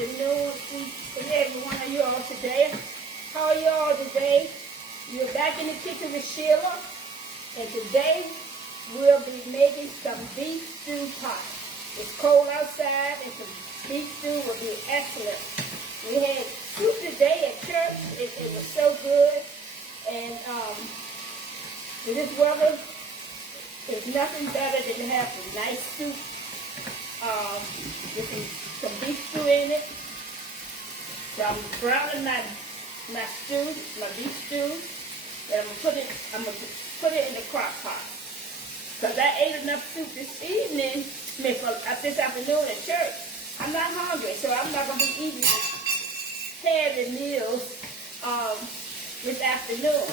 afternoon to every one of you all today. How are you all today? You're back in the kitchen with Sheila, and today we'll be making some beef stew pot. It's cold outside, and some beef stew will be excellent. We had soup today at church. It was so good, and in this weather, there's nothing better than to have some nice soup with some beef stew in it. So I'm browning my beef stew, and I'm gonna put it in the crock pot. Cause I ate enough soup this evening, this afternoon at church. I'm not hungry, so I'm not gonna be eating heavy meals this afternoon.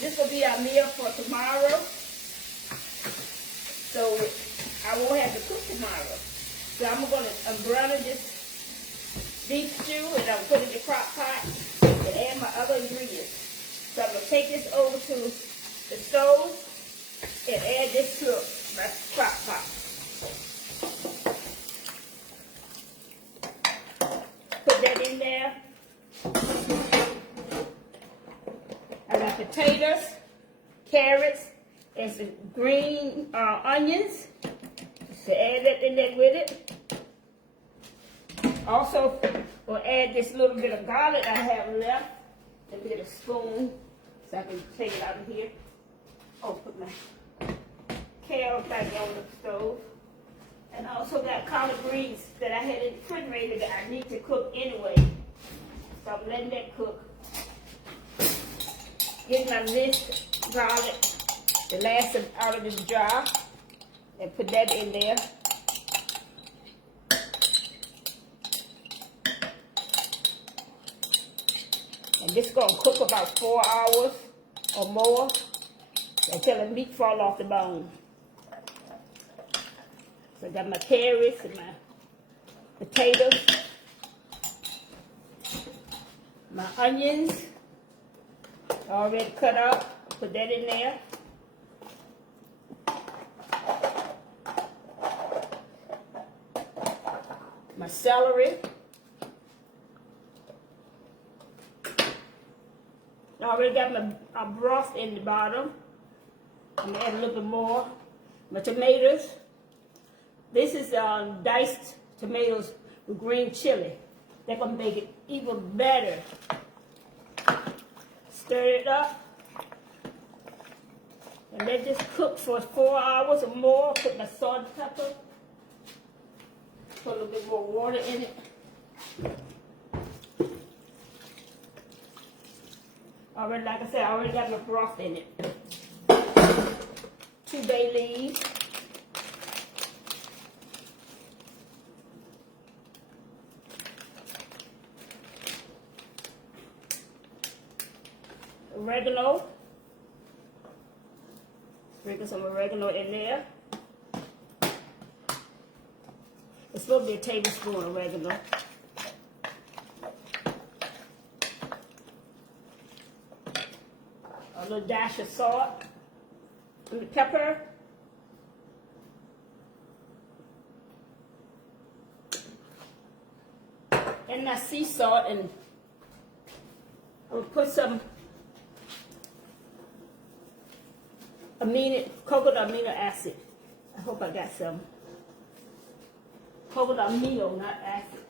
This will be our meal for tomorrow, so I won't have to cook tomorrow. So I'm browning this beef stew, and I'm putting it in the crock pot and add my other ingredients. So I'm going to take this over to the stove and add this to my crock pot. Put that in there. I got potatoes, carrots, and some green onions. So add that in there with it. Also, we'll add this little bit of garlic I have left. Let me get a spoon so I can take it out of here. Oh, put my kale back on the stove. And I also got collard greens that I had in the refrigerator that I need to cook anyway. So I'm letting that cook. Get my minced garlic, the last out of this jar, and put that in there. And this is going to cook about 4 hours or more until the meat fall off the bone. So I got my carrots and my potatoes, my onions already cut out. Put that in there. My celery. I already got my broth in the bottom. I'm gonna add a little bit more. My tomatoes. This is diced tomatoes with green chili. They're gonna make it even better. Stir it up. And let this cook for 4 hours or more. Put my salt and pepper. Put a little bit more water in it. Already, like I said, I already got my broth in it. 2 bay leaves. Oregano. Sprinkle some oregano in there. It's supposed to be a tablespoon of oregano. A little dash of salt. And pepper. And my sea salt, and I'll put some coconut amino acid. I hope I got some. Coconut amino, not acid.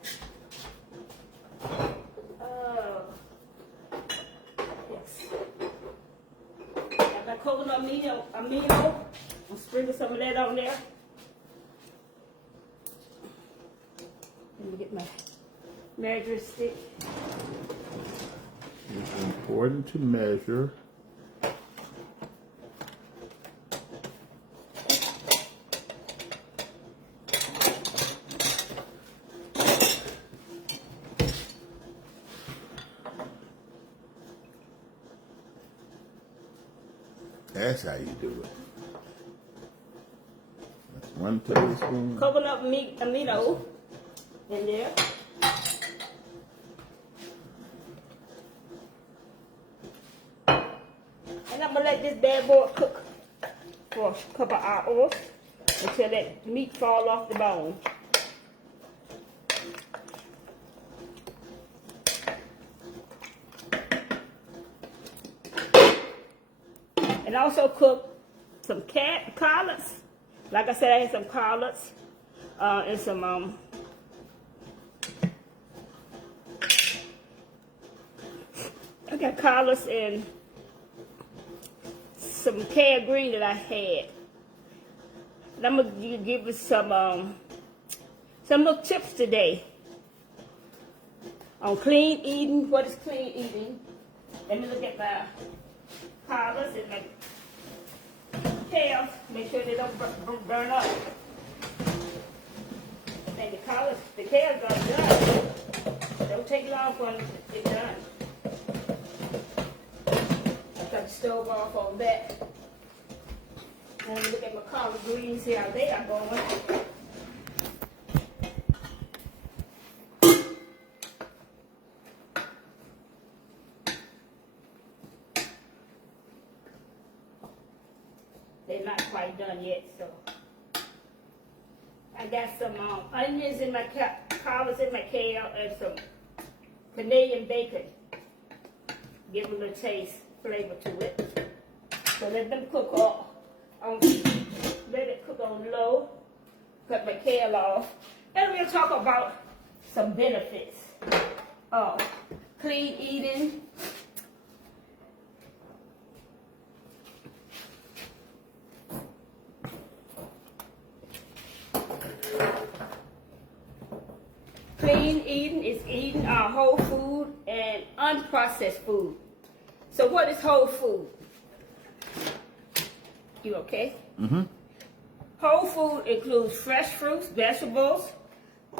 Yes. I got coconut amino. I'll sprinkle some of that on there. Let me get my measuring stick. It's important to measure. That's how you do it. That's 1 tablespoon. Coconut amino in there. And I'm going to let this bad boy cook for a couple hours until that meat fall off the bone. And also cook some collards. Like I said, I had some collards and some I got collards and some kale green that I had. And I'm gonna give us some little tips today on clean eating. What is clean eating? Let me look at my collards and my kale. Make sure they don't burn up. And the kale's are done. Don't take long for them to get done. Got the stove off on that. And let me look at my collard greens, see how they are going. They're not quite done yet, so. I got some onions in my collards in my kale and some Canadian bacon. Give them a little taste, flavor to it. So let them cook let it cook on low. Cut my kale off. And we'll talk about some benefits of clean eating. Clean eating is eating our whole food and unprocessed food. So what is whole food? You okay? Mm-hmm. Whole food includes fresh fruits, vegetables,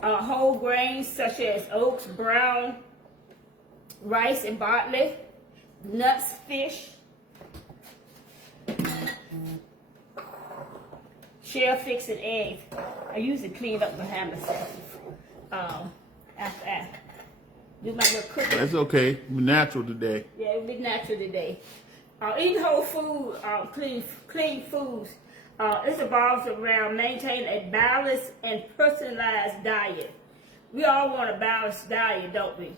whole grains such as oats, brown rice, and barley, nuts, fish, shellfish, and eggs. I usually clean up behind myself after I do my little cooking. That's okay. We're natural today. Yeah, it'll be natural today. Eating whole food, clean foods, this revolves around maintaining a balanced and personalized diet. We all want a balanced diet, don't we?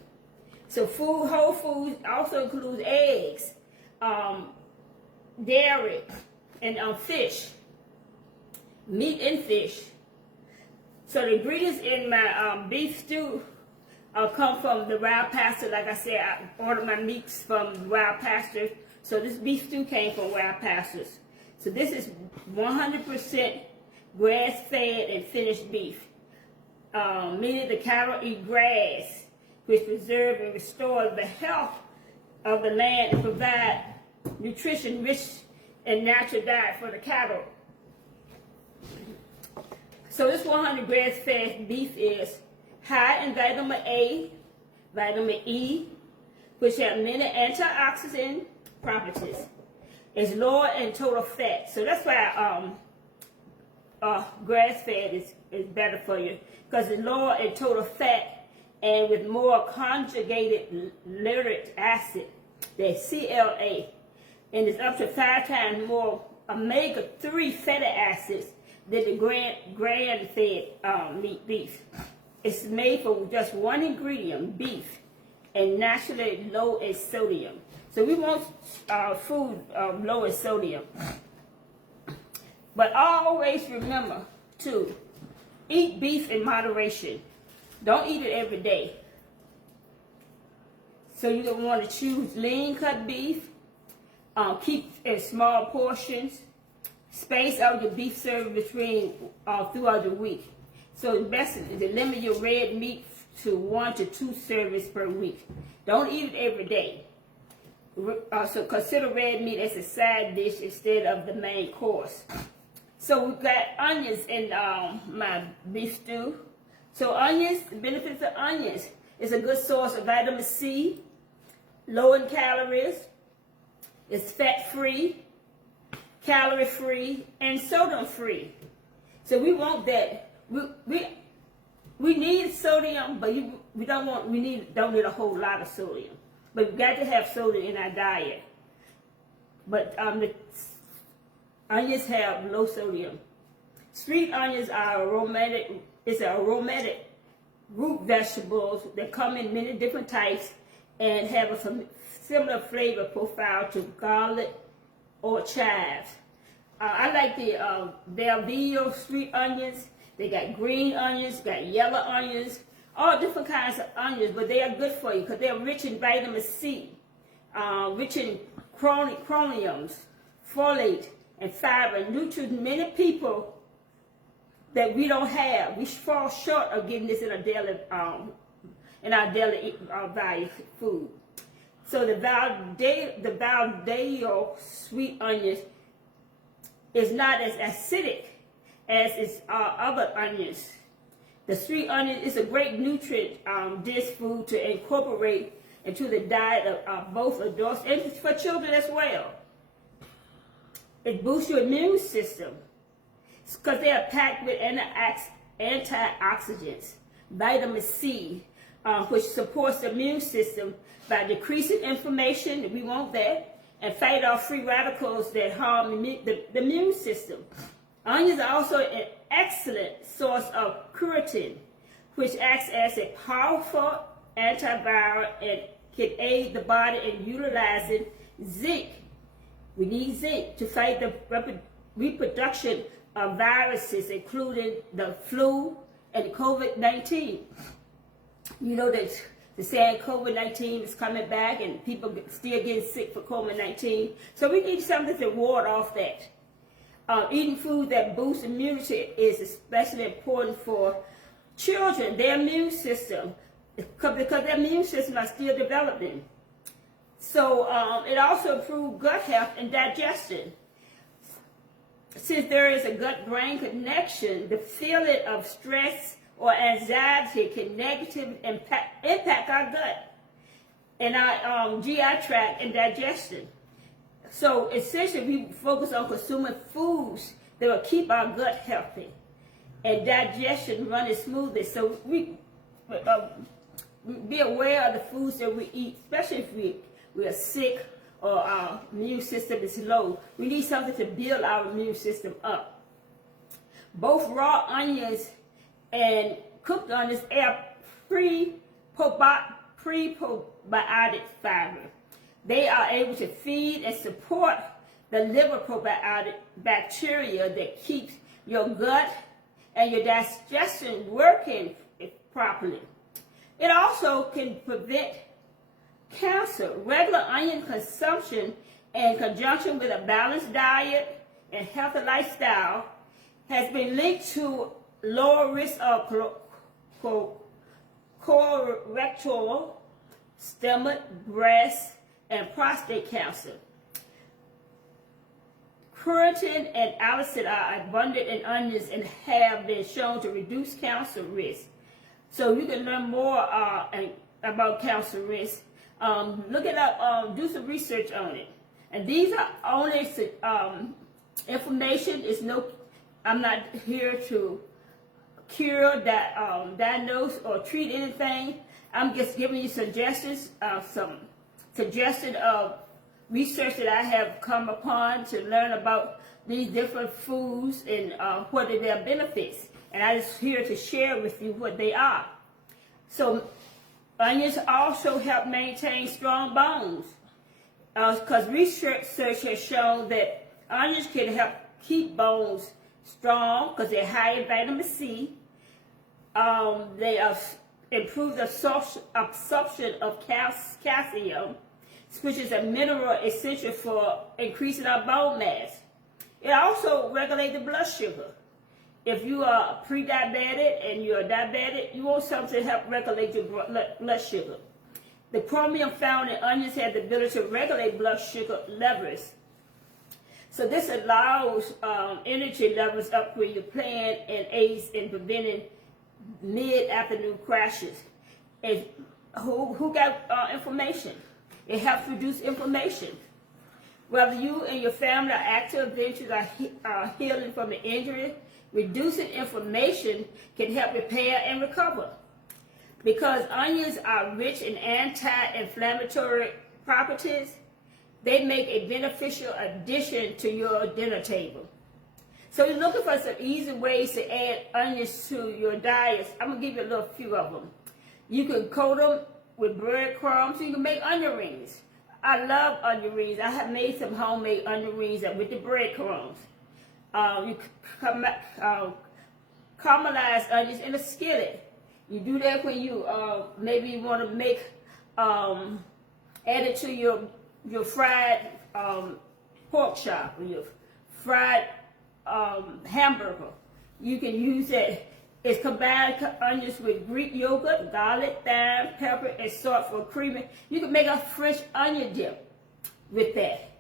So whole foods also includes eggs, dairy, and fish, meat and fish. So the ingredients in my beef stew come from the wild pasture. Like I said, I ordered my meats from wild pasture. So this beef stew came from wild pastures. So this is 100% grass-fed and finished beef. Meaning the cattle eat grass, which preserves and restores the health of the land and provide nutrition rich and natural diet for the cattle. So this 100 grass-fed beef is high in vitamin A, vitamin E, which have many antioxidant properties. It's lower in total fat. So that's why grass-fed is better for you, because it's lower in total fat and with more conjugated lactic acid, the CLA, and it's up to 5 times more omega-3 fatty acids than the grain-fed meat beef. It's made from just one ingredient, beef, and naturally low in sodium. So we want food low in sodium. But always remember to eat beef in moderation. Don't eat it every day. So you're going to want to choose lean cut beef. Keep in small portions. Space out your beef serving between throughout the week. So it's best to limit your red meat to 1 to 2 servings per week. Don't eat it every day. So consider red meat as a side dish instead of the main course. So we've got onions in my beef stew. So onions, the benefits of onions, is a good source of vitamin C, low in calories, it's fat-free, calorie-free, and sodium-free. So we want that. We need sodium, but don't need a whole lot of sodium. But we've got to have sodium in our diet. But the onions have low sodium. Sweet onions are aromatic root vegetables that come in many different types and have a similar flavor profile to garlic or chives. I like the Belleville sweet onions. They got green onions, got yellow onions, all different kinds of onions, but they are good for you because they're rich in vitamin C, rich in chromiums, folate, and fiber, nutrients many people that we don't have. We fall short of getting this in our daily value food. So the Valdeo sweet onions is not as acidic as its other onions. The sweet onion is a great nutrient dense food to incorporate into the diet of both adults and for children as well. It boosts your immune system because they are packed with antioxidants, vitamin C, which supports the immune system by decreasing inflammation, we want that, and fight off free radicals that harm the immune system. Onions are also an excellent source of quercetin, which acts as a powerful antiviral and can aid the body in utilizing zinc. We need zinc to fight the reproduction of viruses, including the flu and COVID-19. You know that they're saying COVID-19 is coming back and people still getting sick for COVID-19. So we need something to ward off that. Eating food that boosts immunity is especially important for children, their immune system, because their immune system are still developing. So it also improves gut health and digestion. Since there is a gut-brain connection, the feeling of stress or anxiety can negatively impact our gut and our GI tract and digestion. So essentially, we focus on consuming foods that will keep our gut healthy and digestion running smoothly. So we be aware of the foods that we eat, especially if we are sick or our immune system is low. We need something to build our immune system up. Both raw onions and cooked onions are prebiotic fiber. They are able to feed and support the liver probiotic bacteria that keeps your gut and your digestion working properly. It also can prevent cancer. Regular onion consumption in conjunction with a balanced diet and healthy lifestyle has been linked to lower risk of colorectal, stomach, breast, and prostate cancer. Quercetin and allicin are abundant in onions and have been shown to reduce cancer risk. So you can learn more about cancer risk. Look it up, do some research on it. And these are only information. I'm not here to cure, diagnose, or treat anything. I'm just giving you suggestions, some suggestion of research that I have come upon to learn about these different foods and what are their benefits. And I'm just here to share with you what they are. So onions also help maintain strong bones because research has shown that onions can help keep bones strong because they're high in vitamin C. They improve the absorption of calcium, which is a mineral essential for increasing our bone mass. It also regulates the blood sugar. If you are pre-diabetic and you're diabetic, you want something to help regulate your blood sugar. The chromium found in onions has the ability to regulate blood sugar levels. So this allows energy levels up where you're playing and aids in preventing mid-afternoon crashes. And who got inflammation? It helps reduce inflammation. Whether you and your family are active adventurers are healing from an injury, reducing inflammation can help repair and recover. Because onions are rich in anti-inflammatory properties, they make a beneficial addition to your dinner table. So you're looking for some easy ways to add onions to your diets. I'm going to give you a few of them. You can coat them with breadcrumbs. You can make onion rings. I love onion rings. I have made some homemade onion rings with the breadcrumbs. You caramelize onions in a skillet. You do that when you maybe you want to make add it to your fried pork chop or your fried hamburger. You can use it. It's combined onions with Greek yogurt, garlic, thyme, pepper, and salt for creamy. You can make a French onion dip with that,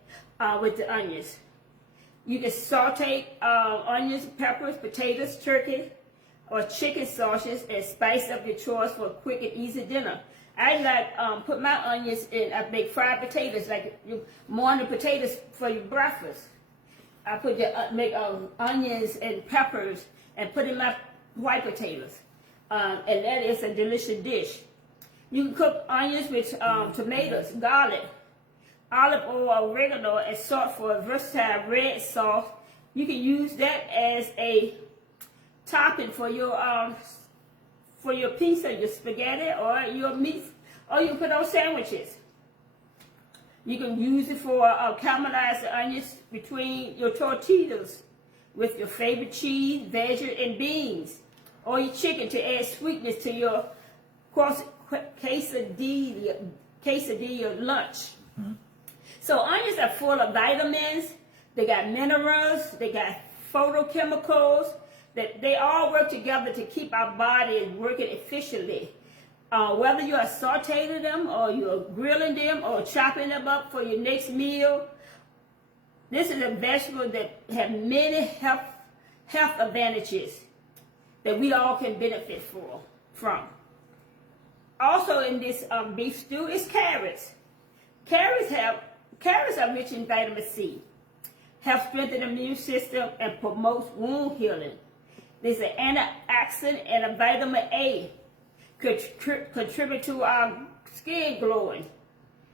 with the onions. You can saute onions, peppers, potatoes, turkey, or chicken sausages, and spice up your choice for a quick and easy dinner. I like put my onions in. I make fried potatoes, like your morning potatoes for your breakfast. I put make onions and peppers and put in my white potatoes, and that is a delicious dish. You can cook onions with tomatoes, garlic, olive oil, oregano, and salt for a versatile red sauce. You can use that as a topping for your pizza, your spaghetti, or your meat, or you can put on sandwiches. You can use it for caramelize the onions between your tortillas with your favorite cheese, veggie, and beans, or your chicken to add sweetness to your quesadilla lunch. Mm-hmm. So onions are full of vitamins, they got minerals, they got phytochemicals, that they all work together to keep our body working efficiently. Whether you are sauteing them, or you're grilling them, or chopping them up for your next meal, this is a vegetable that has many health advantages that we all can benefit from. Also in this beef stew is carrots. Carrots are rich in vitamin C, help strengthen the immune system, and promotes wound healing. There's an antioxidant and a vitamin A contribute to our skin glowing.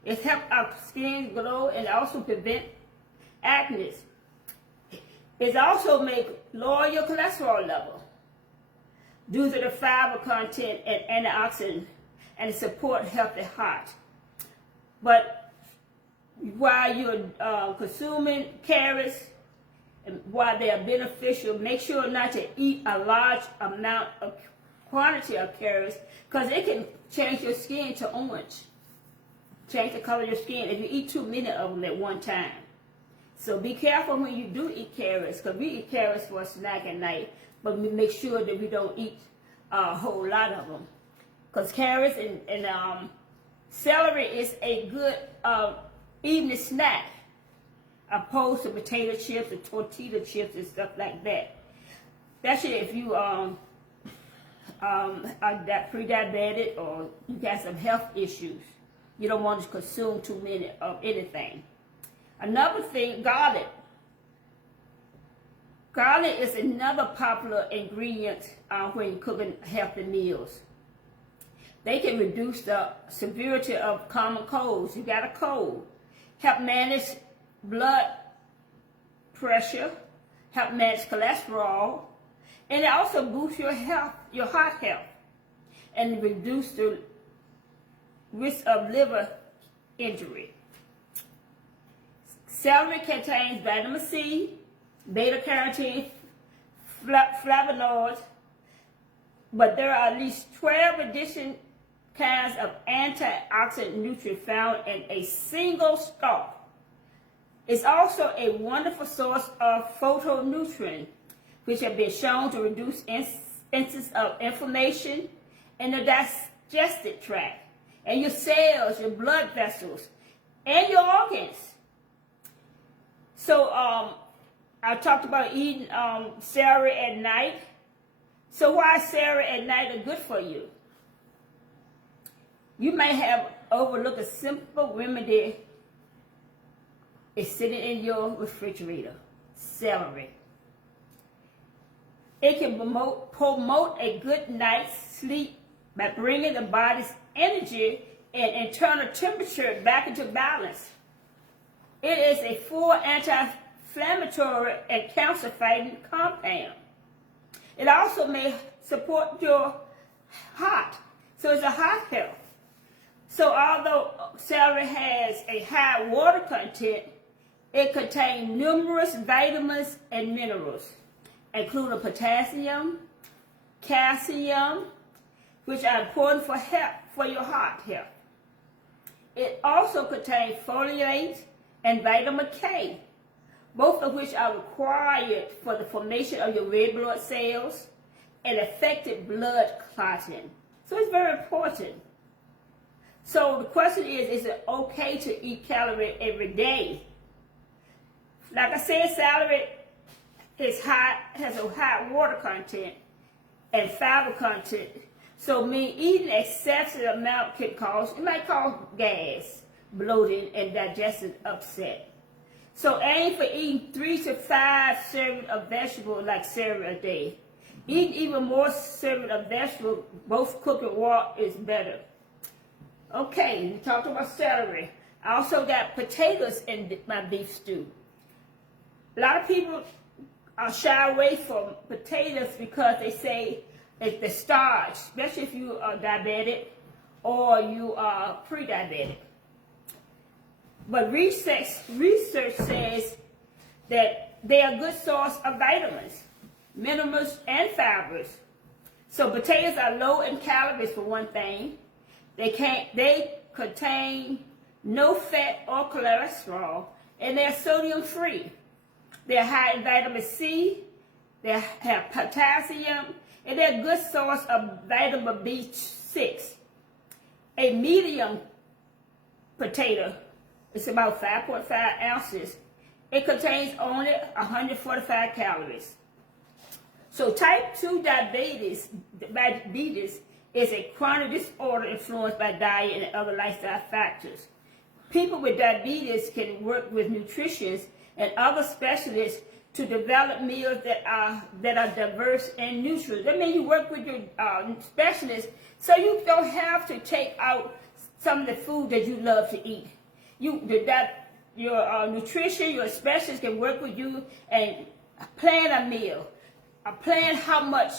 It helps our skin glow and also prevent acne. It also makes lower your cholesterol level due to the fiber content and antioxidant, and support healthy heart. But while you're consuming carrots, and while they are beneficial, make sure not to eat a large quantity of carrots, because it can change your skin to orange, change the color of your skin if you eat too many of them at one time. So be careful when you do eat carrots, because we eat carrots for a snack at night, but we make sure that we don't eat a whole lot of them. Because carrots and celery is a good evening snack, opposed to potato chips or tortilla chips and stuff like that. Especially if you are pre-diabetic or you got some health issues. You don't want to consume too many of anything. Another thing, garlic. Garlic is another popular ingredient when you're cooking healthy meals. They can reduce the severity of common colds. You got a cold. Help manage blood pressure, help manage cholesterol, and it also boosts your health, your heart health, and reduce the risk of liver injury. Celery contains vitamin C, beta-carotene, flavonoids, but there are at least 12 additional kinds of antioxidant nutrients found in a single stalk. It's also a wonderful source of phytonutrients, which have been shown to reduce instances of inflammation in the digestive tract, and your cells, your blood vessels, and your organs. So I talked about eating celery at night. So why celery at night are good for you? You may have overlooked a simple remedy. It's sitting in your refrigerator. Celery. It can promote a good night's sleep by bringing the body's energy and internal temperature back into balance. It is a full anti-inflammatory and cancer-fighting compound. It also may support your heart. So it's a heart health. So although celery has a high water content, it contains numerous vitamins and minerals, including potassium, calcium, which are important for your heart health. It also contains folate and vitamin K, both of which are required for the formation of your red blood cells and effective blood clotting. So it's very important. So the question is it okay to eat celery every day? Like I said, celery has a high water content and fiber content. So eating excessive amount it might cause gas, bloating, and digestive upset. So aim for eating 3 to 5 servings of vegetables like celery a day. Eating even more servings of vegetables, both cooked and raw, is better. Okay, we talked about celery. I also got potatoes in my beef stew. A lot of people shy away from potatoes because they say it's the starch, especially if you are diabetic or you are pre-diabetic. But research says that they are a good source of vitamins, minerals, and fibers. So potatoes are low in calories for one thing. They contain no fat or cholesterol, and they're sodium free. They're high in vitamin C, they have potassium, and they're a good source of vitamin B6. A medium potato is about 5.5 ounces. It contains only 145 calories. So type 2 diabetes is a chronic disorder influenced by diet and other lifestyle factors. People with diabetes can work with nutritionists and other specialists to develop meals that are diverse in nutrients. That means you work with your specialist so you don't have to take out some of the food that you love to eat. Your nutrition, your specialist can work with you and plan a meal. Plan how much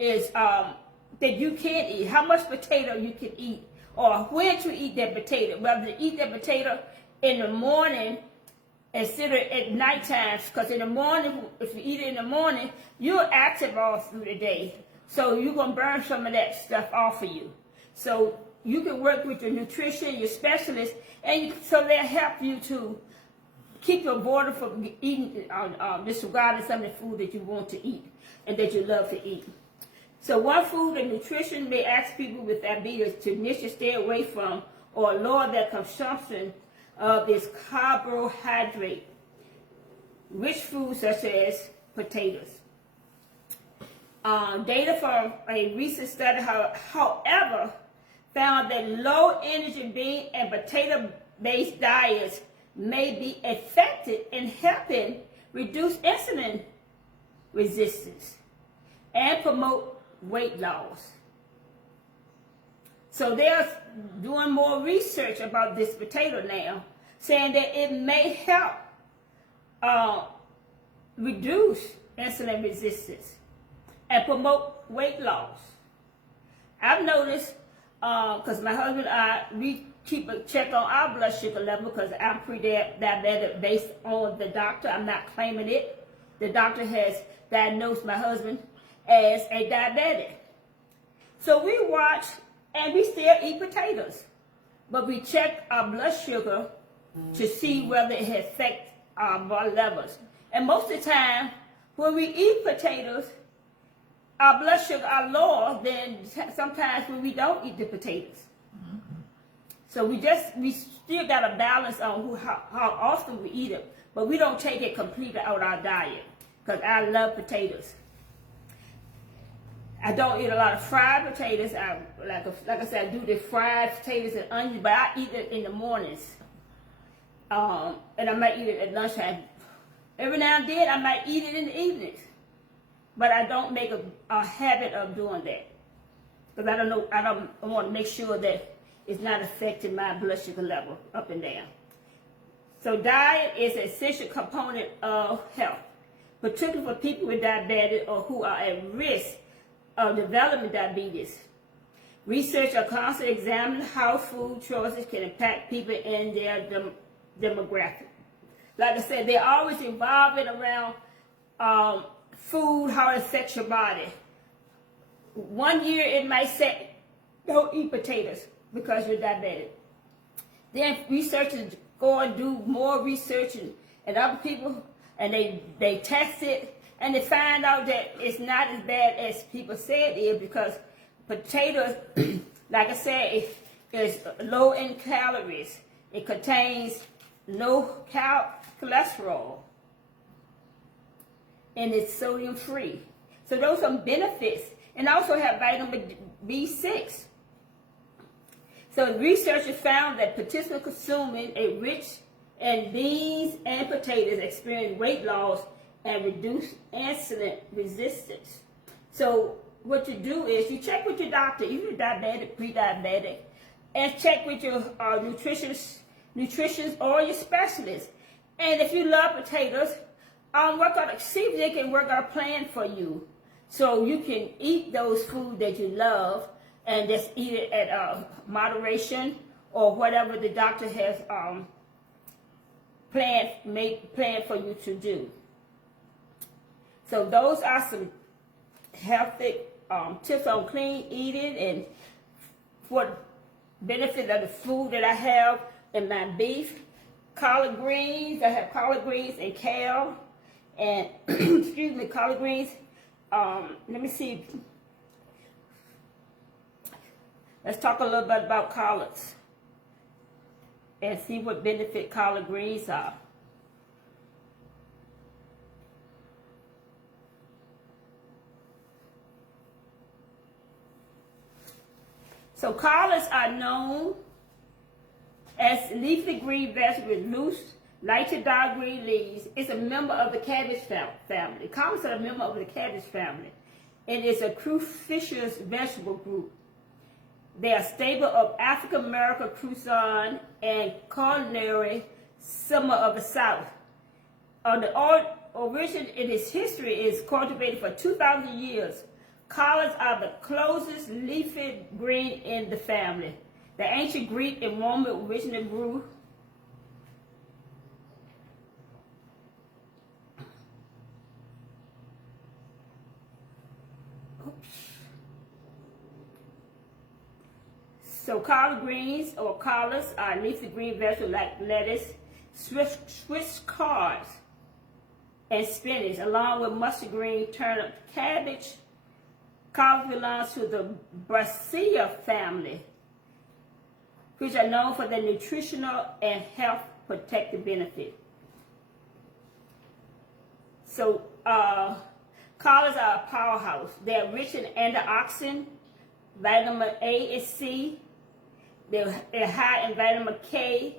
is that you can eat, how much potato you can eat, or when to eat that potato. Whether to eat that potato in the morning instead of at night times, because in the morning, if you eat it in the morning, you're active all through the day. So you're going to burn some of that stuff off of you. So you can work with your nutrition, your specialist, and so they'll help you to keep your body from eating, disregarding some of the food that you want to eat and that you love to eat. So one food and nutrition may ask people with diabetes to initially stay away from or lower their consumption of this carbohydrate rich foods such as potatoes. Data from a recent study, however, found that low energy bean and potato-based diets may be effective in helping reduce insulin resistance and promote weight loss. So they're doing more research about this potato now, saying that it may help reduce insulin resistance and promote weight loss. I've noticed, because my husband and I, we keep a check on our blood sugar level because I'm pre-diabetic based on the doctor. I'm not claiming it. The doctor has diagnosed my husband as a diabetic. So we watch and we still eat potatoes. But we check our blood sugar to see whether it affects our blood levels. And most of the time, when we eat potatoes, our blood sugar are lower than sometimes when we don't eat the potatoes. So we still got to balance on how often we eat it, but we don't take it completely out of our diet because I love potatoes. I don't eat a lot of fried potatoes. Like I said, I do the fried potatoes and onions, but I eat it in the mornings, and I might eat it at lunchtime. Every now and then, I might eat it in the evenings, but I don't make a habit of doing that because I don't want to make sure that it's not affecting my blood sugar level up and down. So diet is an essential component of health, particularly for people with diabetes or who are at risk of developing diabetes. Researchers are constantly examining how food choices can impact people in their demographic. Like I said, they're always evolving around food, how it affects your body. One year it might say, don't eat potatoes because you're diabetic. Then researchers go and do more research and other people, and they test it, and they find out that it's not as bad as people say it is, because potatoes, like I said, is low in calories. It contains no cholesterol, and it's sodium free. So those are some benefits, and also have vitamin B6. So researchers found that participants consuming a rich in beans and potatoes experience weight loss and reduce insulin resistance. So what you do is you check with your doctor, if you're diabetic, pre-diabetic, and check with your nutritionist or your specialist. And if you love potatoes, see if they can work out a plan for you, so you can eat those foods that you love and just eat it at moderation, or whatever the doctor has planned for you to do. So those are some healthy tips on clean eating and what benefit of the food that I have in my beef. Collard greens, I have collard greens and kale, and excuse me, collard greens. Let me see. Let's talk a little bit about collards and see what benefit collard greens are. So collards are known as leafy green vegetable with loose, light to dark green leaves. It's a member of the cabbage family. Collards are a member of the cabbage family. It is a cruciferous vegetable group. They are staple of African American cuisine and culinary summer of the South. The origin in its history is cultivated for 2,000 years. Collards are the closest leafy green in the family. The ancient Greek and Roman originally grew So collard greens or collards are leafy green vegetables like lettuce, Swiss cards, and spinach, along with mustard green, turnip, cabbage. Collards belongs to the Brassica family, which are known for their nutritional and health protective benefit. So collards are a powerhouse. They are rich in antioxidants, vitamin A and C. They're high in vitamin K,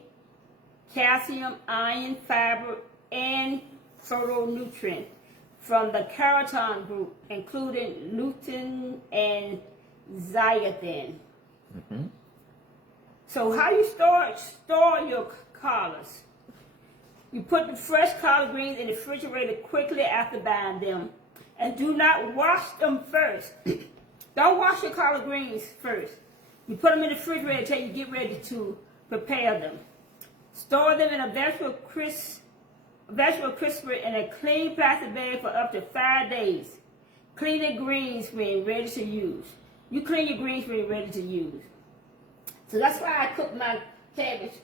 calcium, iron, fiber, and phytonutrients from the carotene group, including lutein and zeaxanthin. Mm-hmm. So how do you store your collards? You put the fresh collard greens in the refrigerator quickly after buying them, and do not wash them first. Don't wash your collard greens first. You put them in the refrigerator until you get ready to prepare them. Store them in a vegetable crisper in a clean plastic bag for up to 5 days. Clean the greens when ready to use. You clean your greens when you're ready to use. So that's why I cooked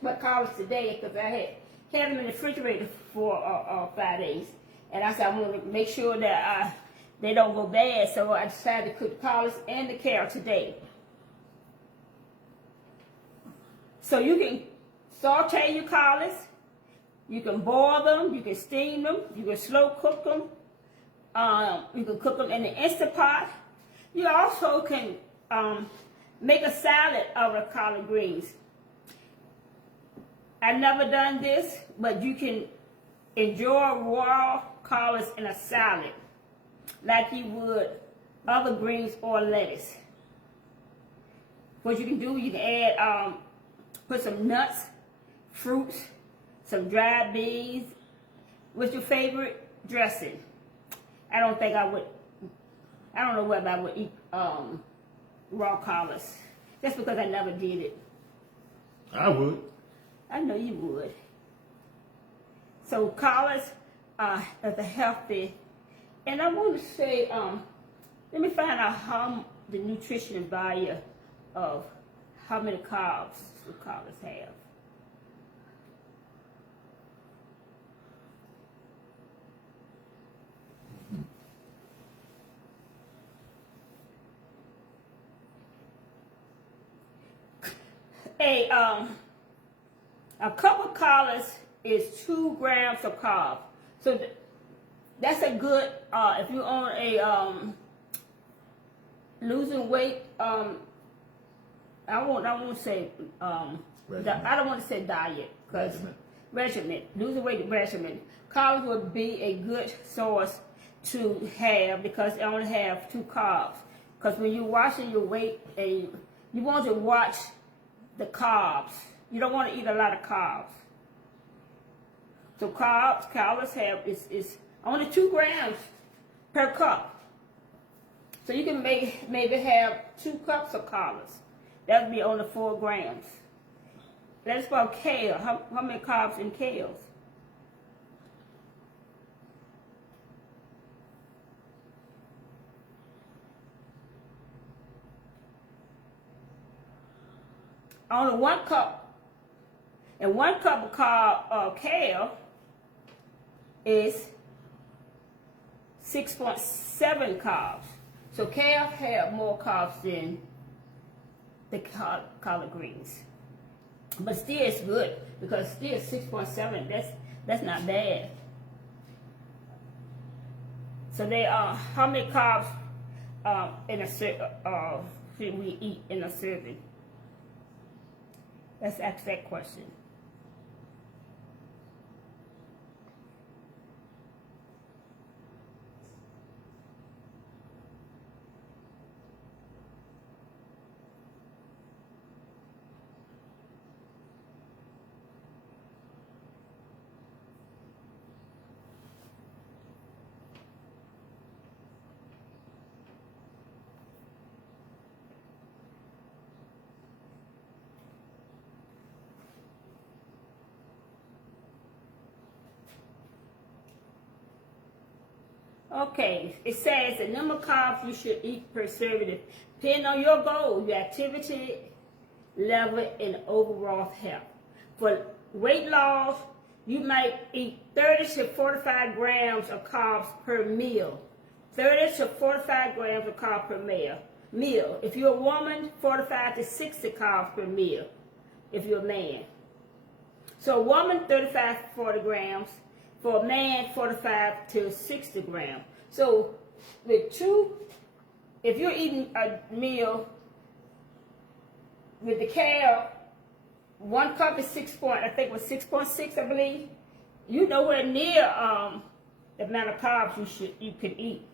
my collards today, because I had them in the refrigerator for 5 days. And I said I want to make sure that they don't go bad, so I decided to cook the collards and the carrot today. So you can saute your collards, you can boil them, you can steam them, you can slow cook them, you can cook them in the Instant Pot. You also can make a salad out of collard greens. I've never done this, but you can enjoy raw collards in a salad like you would other greens or lettuce. What you can do, you can add, put some nuts, fruits, some dried beans. What's your favorite dressing? I don't know whether I would eat raw collards. That's because I never did it. I would. I know you would. So collards are the healthy. And I want to say, let me find out how the nutrition value of how many carbs the collards have. A cup of collards is 2 grams of carbs. So that's a good, if you're on a losing weight, I won't say, I don't want to say diet, because regimen, losing weight regimen. Carbs would be a good source to have because they only have 2 carbs. Because when you're watching your weight, and you want to watch the carbs. You don't want to eat a lot of carbs. So calories have is only 2 grams per cup. So you can maybe have 2 cups of calories. That would be only 4 grams. That's about kale. How many carbs in kales? Only 1 cup. And 1 cup of kale is 6.7 carbs. So kale have more carbs than the collard greens. But still it's good because still 6.7, that's not bad. So they are, how many carbs should we eat in a serving? Let's ask that question. Okay, it says the number of carbs you should eat per serving depending on your goal, your activity level, and overall health. For weight loss, you might eat 30 to 45 grams of carbs per meal. 30 to 45 grams of carbs per meal. If you're a woman, 45 to 60 carbs per meal. If you're a man. So a woman, 35 to 40 grams. For a man, 45 to 60 grams. So with 2, if you're eating a meal with the kale, 1 cup is 6.6, I believe. You nowhere near the amount of carbs you can eat.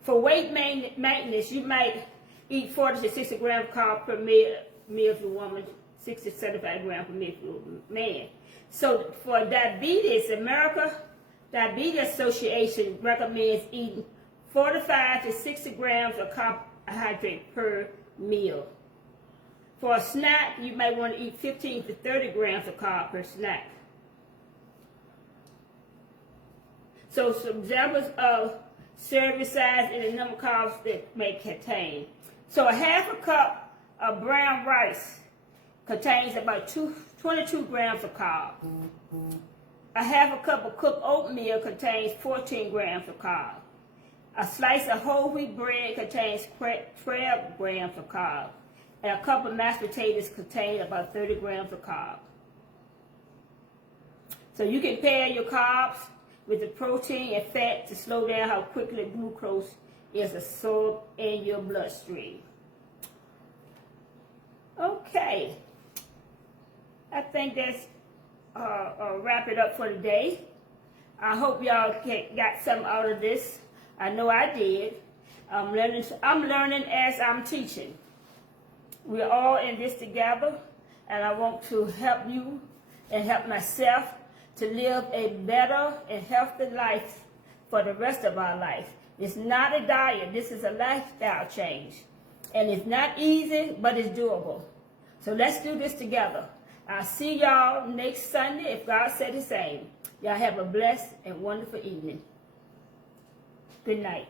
For weight maintenance, you might eat 40 to 60 grams of carbs per meal if you're a woman, 60 to 75 grams per meal if you're a man. So for diabetes, American Diabetes Association recommends eating 45 to 60 grams of carbohydrate per meal. For a snack, you might want to eat 15 to 30 grams of carb per snack. So some examples of serving size and the number of carbs that may contain. So a half a cup of brown rice contains about 22 grams of carbs. A half a cup of cooked oatmeal contains 14 grams of carbs. A slice of whole wheat bread contains 12 grams of carbs. And a cup of mashed potatoes contains about 30 grams of carbs. So you can pair your carbs with the protein and fat to slow down how quickly glucose is absorbed in your bloodstream. Okay. I think that's wrap it up for today. I hope y'all got something out of this. I know I did. I'm learning as I'm teaching. We're all in this together, and I want to help you and help myself to live a better and healthy life for the rest of our life. It's not a diet. This is a lifestyle change. And it's not easy, but it's doable. So let's do this together. I'll see y'all next Sunday if God said the same. Y'all have a blessed and wonderful evening. Good night.